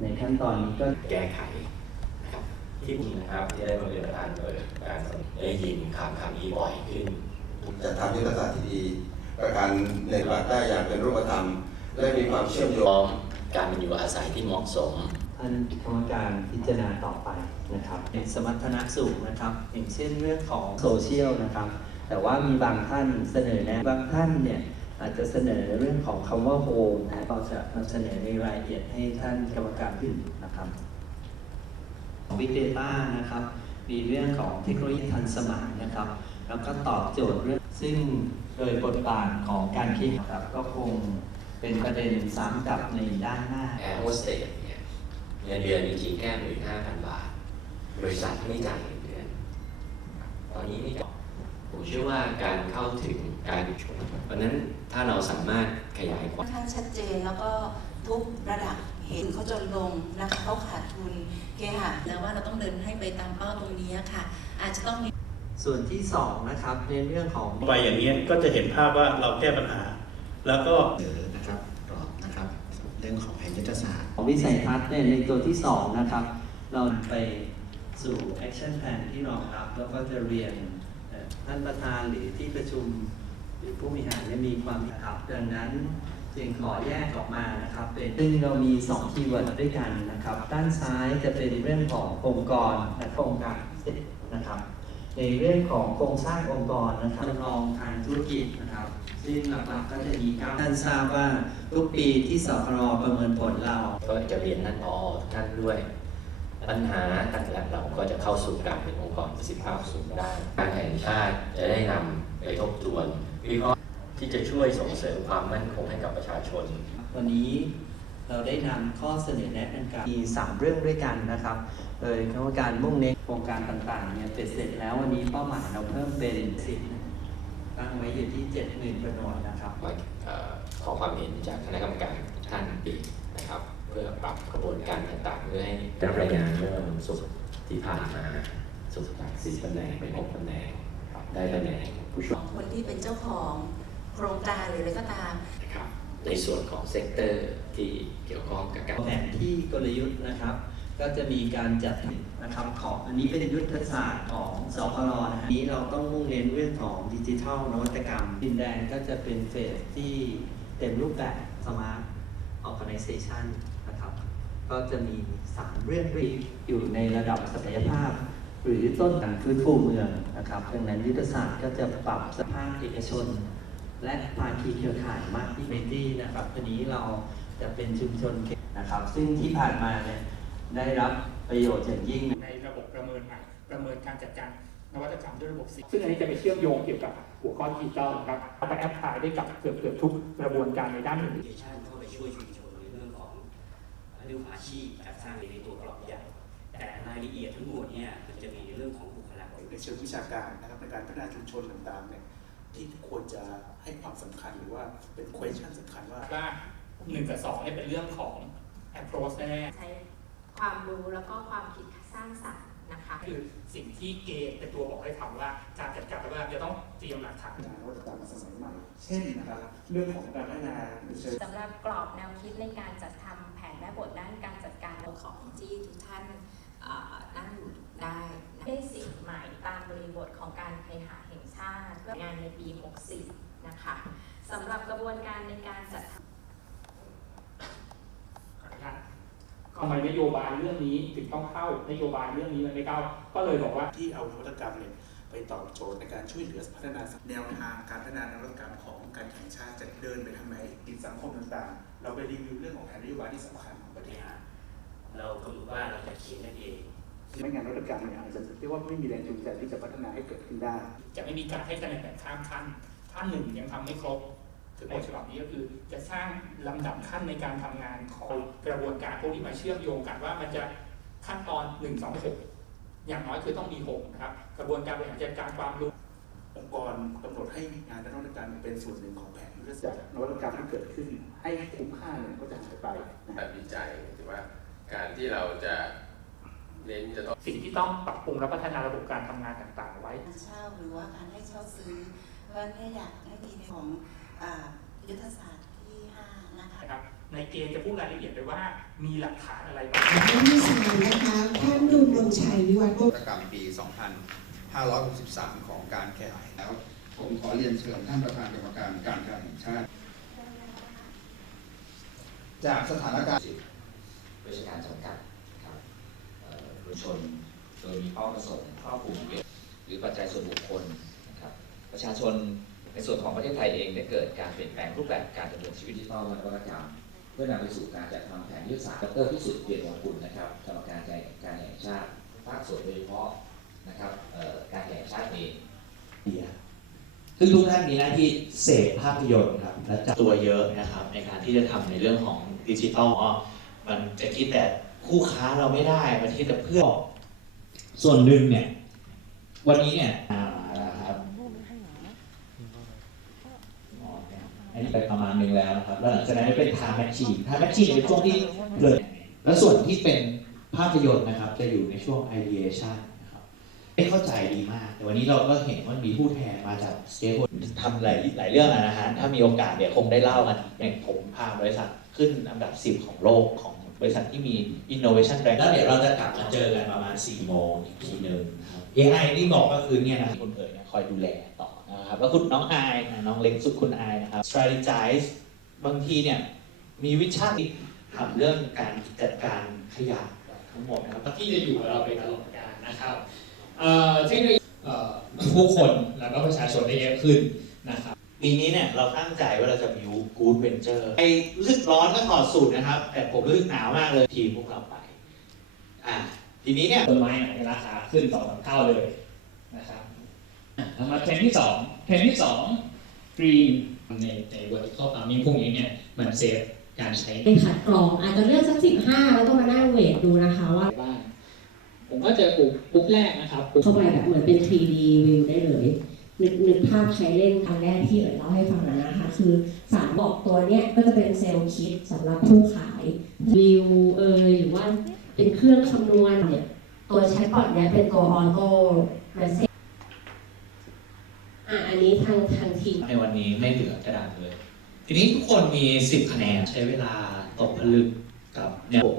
ในขั้นตอนนี้ก็แก้ไขนะครับที่จริงนะครับที่ได้มาเป็นประธานเปิดการได้ยินคำคำนี้บ่อยขึ้นจะทำยุทธศาสตร์ที่ดีประกันในบัตรได้อย่างเป็นรูปธรรม และมีความเชื่อมโยพร้องมการเป็นอยู่อาศัยที่เหมาะสมท่านกรรมการพิจารณาต่อไปนะครับเป็นสมรรถนะสูงนะครับ อย่างเช่นเรื่องของโซเชียลนะครับ แต่ว่ามีบางท่านเสนอแนะบางท่านเนี่ย อาจจะเสนอเรื่องของคำว่าโฮมนะเราจะนำเสนอในรายละเอียดให้ท่านกรรมการพิจารณานะครับ Big Data นะครับ มีเรื่องของเทคโนโลยีทันสมัยนะครับ แล้วก็ตอบโจทย์เรื่องซึ่งโดยบทบาทของการคิดครับก็คงเป็นประเด็นซ้ำกับในด้านหน้าแอร์โฮสเตสเนี่ยเงินเดือนจริงๆแค่หมื่นห้าพันบาท บริษัทไม่จ่ายเงินเดือน ตอนนี้ไม่จ่ายผม เชื่อว่าการเข้าถึงการเพราะฉะนั้นถ้าเราสามารถขยายคค่วาอมนข้างชัดเจนแล้วก็ทุกระดับเห็นเขาจนลงนะคะเขาขาดทุนเคค่ะแล้วว่าเราต้องเดินให้ไปตามเป้าตรงนี้ค่ะ อาจจะต้องมีส่วนที่สองนะครับในเรื่องของไปอย่างนี้ยก็จะเห็นภาพว่าเราแก้ปัญหา แล้วก็เสนอนะครับกรอบนะครับเรื่องของแผนยุทธศาสตร์ของวิสัยทัศน์เนี่ยในตัวที่สองนะครับ เราไปสู่ action plan ที่รองรับแล้วก็จะเรียนเอ่อ ท่านประธานหรือที่ประชุมหรือผู้บริหารเนี่ยมีความครับดังนั้นจึงขอแยกออกมานะครับเป็นซึ่งเรามี2คีย์เวิร์ดด้วยกันนะครับ ด้านซ้ายจะเป็นเรื่องขององค์กรและโครงการพิเศษนะครับ ในเรื่องของโครงสร้างองค์กรนะครับจำลองทางธุรกิจนะครับ ซึ่งหลักๆก็จะมีการท่านทราบว่าทุกปีที่สครประเมินผลเรา ก็จะเรียนท่านพอท่านด้วย ปัญหาต่างๆเราก็จะเข้าสู่การเป็นองค์กรประสิทธิภาพสูงได้การแห่งชาติจะได้นำไปทบทวนวิเคราะห์ที่จะช่วยส่งเสริมความมั่นคงให้กับประชาชน วันนี้เราได้นำข้อเสนอแนะต่างๆมี3 เรื่องด้วยกันนะครับโดยคณะกรรมการมุ่งเน้นโครงการต่างๆเนี่ยเป็นเสร็จแล้ววันนี้เป้าหมายเราเพิ่มเป็นสิบตั้งไว้อยู่ที่70,000กว่าหน่วยนะครับมาเอ่อขอความเห็นจากคณะกรรมการท่านอีกนะครับ เพื่อปรับกระบวนการต่างๆเพื่อให้ ได้รายงานเมื่อวันศุกร์ที่ผ่านมาสุดจากสี่ตำแหน่งเป็นหกตำแหน่งครับได้ตำแหน่งผู้ช่วยคนที่เป็นเจ้าของโครงการหรืออะไรก็ตามนะครับในส่วนของเซกเตอร์ที่เกี่ยวข้องกับการแผนที่กลยุทธ์นะครับ ก็จะมีการจัดนะครับของอันนี้เป็นยุทธศาสตร์ของสพลนะฮะนี้เราต้องมุ่งเน้นเรื่องของดิจิทัลนวัตกรรมดินแดนก็จะเป็นเฟสที่เต็มรูปแบบ Smart Organization นะครับก็ จะมี3เรื่องที่อยู่ในระดับศักยภาพ หรือต้นการฟื้นฟูเมืองนะครับดังนั้นยุทธศาสตร์ก็จะปรับสภาพเอกชน และภาคีเครือข่ายมากที่เมตี้นะครับทีนี้เราจะเป็นชุมชนนะครับ ซึ่งที่ผ่านมาเนี่ยได้รับประโยชน์อย่างยิ่งในระบบประเมินใหม่ประเมินการจัดการนวัตกรรมด้วยระบบสิซึ่งอันนี้จะไปเชื่อมโยงเกี่ยวกับหัวข้อดิจิทัลนะครับเอาไปแอพพลายได้กับเกือบเกือบทุกกระบวนการในด้านอื่นแอปพลิเคชันเข้าไปช่วย เรื่องอาชีพการสร้างในตัวกรอบใหญ่ แต่รายละเอียดทั้งหมดเนี่ยมันจะมีในเรื่องของบุคลากรในเชิงวิชาการนะครับในการพัฒนาชุมชนต่างๆเนี่ยที่ควรจะให้ความสำคัญหรือว่าเป็น question สำคัญว่าว่าหนึ่งกับสองเนี่ยเป็นเรื่องของ approach แน่ใช้ความรู้แล้วก็ความคิดสร้างสรรค์นะคะๆคือสิ่งที่เกณฑ์เป็นตัวบอกให้ทำว่าการจัดการว่าจะต้องเตรียมหลักฐานนวัตกรรมสมัยใหม่ เช่นนะครับเรื่องของการพัฒนาในเชิงสำหรับกรอบแนวคิดในการจัดทำแผนแม่ บทด้านการจัดการของที่ทุกท่านเอ่อนั่งอยู่ได้นะได้สิ่งใหม่ตามบริบทของการเคหะแห่งชาติเพื่องานในปี 64 นะคะสำหรับกระบวนการในการจัดทำทำไมนโยบายเรื่องนี้ถึงต้องเข้านโยบายเรื่องนี้มันไม่เข้าก็เลยบอกว่าที่เอานวัตกรรมเนี่ยไปตอบโจทย์ในการช่วยเหลือพัฒนาแนวทางการพัฒนานวัตกรรมของการแข่งชาติจะเดินไปทางไหนอีกสังคมต่างๆ เราไปรีวิวเรื่องของแผนนโยบายที่สำคัญ ของประเทศเรากำหนดว่าเราจะเขียนนั่นเองไม่งั้นนวัตกรรมเนี่ยอาจจะเรียกว่าไม่มีแรงจูงใจที่จะพัฒนาให้เกิดขึ้นได้ จะไม่มีการให้คะแนนแบบข้ามขั้นขั้นหนึ่งยังทำไม่ครบถึงบทฉบับนี้ก็คือจะสร้างลำดับขั้นในการทำงานของกระบวนการพวกนี้มาเชื่อมโยงกันว่ามันจะขั้นตอน1 2 6อย่างน้อยคือต้องมี6นะครับกระบวนการบริหารจัดการความรู้องค์กรกำหนดให้งานด้านนวัตกรรมเป็นส่วนหนึ่งของแผน ยุทธศาสตร์นวัตกรรมที่เกิดขึ้น ให้คุ้มค่าเนี่ยก็จะหายไปนะแบบวิจัยถือว่าการที่เราจะเน้นจะต้องสิ่งที่ต้องปรับปรุงและพัฒนาระบบการทำงานต่าง ๆ ไว้การเช่าหรือว่าการให้เช่าซื้อเพราะฉะนั้นเนี่ยอยากให้มีในของอายุทธศาสตร์ที่5นะคะนะครับในเกณฑ์จะพูดรายละเอียดเลยว่ามีหลักฐานอะไรบ้างท่านที่สามนะคะท่านดุลชัยวิวัฒน์นวัตกรรมปี 2563 ของการแข่งขันแล้ว ผมขอเรียนเชิญท่านประธานกรรมการการแข่งแห่งชาติ จากสถานการณ์ราชการจำกัดครับเอ่อชุมชนโดยมีเป้าประสงค์ครอบคลุมเกี่ยวหรือปัจจัยส่วนบุคคลนะครับประชาชนในส่วนของประเทศไทยเองได้เกิดการเปลี่ยนแปลงรูปแบบการดำเนินชีวิตดิจิทัลและนวัตกรรมเพื่อนำไปสู่การจัดทำแผนยุทธศาสตร์ดรพิสุทธิ์เปลี่ยนวงกุลนะครับกรรมการการแห่งชาติภาคส่วนโดยเฉพาะนะครับเอ่อการแห่งชาติเอง ซึ่งทุกท่านมีหน้าที่เสพภาพยนตร์ครับและจับตัวเยอะนะครับ ในการที่จะทำในเรื่องของดิจิทัลมันจะคิดแต่คู่ค้าเราไม่ได้มันคิดแต่เพื่อส่วนหนึ่งเนี่ย วันนี้เนี่ยอ่านะครับอ๋อเนี่ยอันนี้ไปประมาณหนึ่งแล้วนะครับแล้วหลังจากนั้นเป็น time machine time machine เป็นช่วงที่เพลินแล้วส่วนที่เป็นภาพยนตร์นะครับ จะอยู่ในช่วง ideation น ไม่เข้าใจดีมาก แต่วันนี้เราก็เห็นว่ามีผู้แทนมาจากสเตททำหลายหลายเรื่องอะนะฮะถ้ามีโอกาสเดี๋ยวคงได้เล่ากันอย่างผมพาบริษัทขึ้นอันดับ 10 ของโลกของบริษัทที่มี innovation rank แล้วเดี๋ยวเราจะกลับมาเจอกันประมาณ 4 โมงอีกทีหนึ่งนะครับ AI ที่บอกก็คือเนี่ยนะคุณเอ๋ยเนี่ยคอยดูแลต่อนะครับแล้วคุณน้องอายนะน้องเล็กสุดคุณอายนะครับ strategize บางทีเนี่ยมีวิชั่นที่ทำเรื่องการจัดการขยะทั้งหมดนะครับที่จะอยู่กับเราไปตลอดกาลนะครับ เอ่อเทคโนโลยีเอ่อผู้คนแล้วก็ประชาชนได้เยอะขึ้นนะครับปีนี้เนี่ยเราตั้งใจว่าเราจะมีกู๊ดเวนเจอร์ไอ้รู้สึกร้อนก็ถอดสูตรนะครับ แต่ผมรู้สึกหนาวมากเลยทีมพวกเราไปอ่าทีนี้เนี่ยต้นไม้ไหนราคาขึ้นสองสามเท่าเลยนะครับแล้วมาเทรนด์ที่สองเทรนด์ที่สองกรีนในใน vertical farming พวกนี้เนี่ยมันเซฟการใช้ไปขัดกรองอาจจะเลือกสักสิบห้าแล้วก็มานั่งเวทดูนะคะว่าบ้าน ผมก็เจอกลุ่มกลุ่มแรกนะครับเข้าไปแบบเหมือนเป็น 3D view ได้เลยนึกนึกภาพใช้เล่นครั้งแรกที่เอ๋ยเล่าให้ฟังนะนะคะ คือสารบอกตัวเนี้ยก็จะเป็นเซลล์คิดสำหรับผู้ขายวิวเอยหรือว่าเป็นเครื่องคำนวณเนี่ยตัวแชทบอทเนี้ยเป็นตัวออโต้เมสเซจอะอันนี้ทางทางทีมในวันนี้ไม่เหลือกระดาษเลย ทีนี้ทุกคนมี 10 คะแนนใช้เวลาตกผลึกกับเนี่ยผม